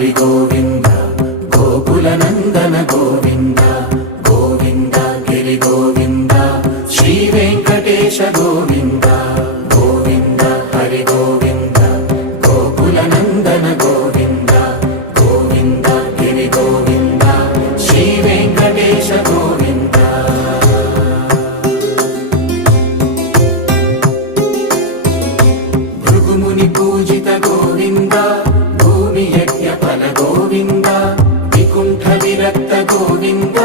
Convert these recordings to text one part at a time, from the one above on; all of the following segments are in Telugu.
హరి గోవింద గోకుల నందన గోవింద గోవింద గిరి గోవింద శ్రీ వెంకటేశ గోవింద గోవింద హరి గోవింద గోకుల నందన గోవింద గోవింద గిరి గోవింద శ్రీ వెంకటేశ గోవింద భృగుముని పూజిత గోవింద భూమి యజ్ఞ ఫల గోవింద వికుంఠ విరక్త గోవింద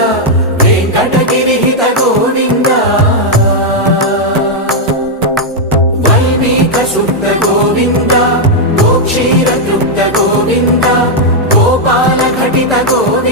వెంకటగిరిహిత గోవింద వైదిక శుద్ధ గోవింద గోక్షీర తృప్త గోవింద గోపాల ఘటిత గోవింద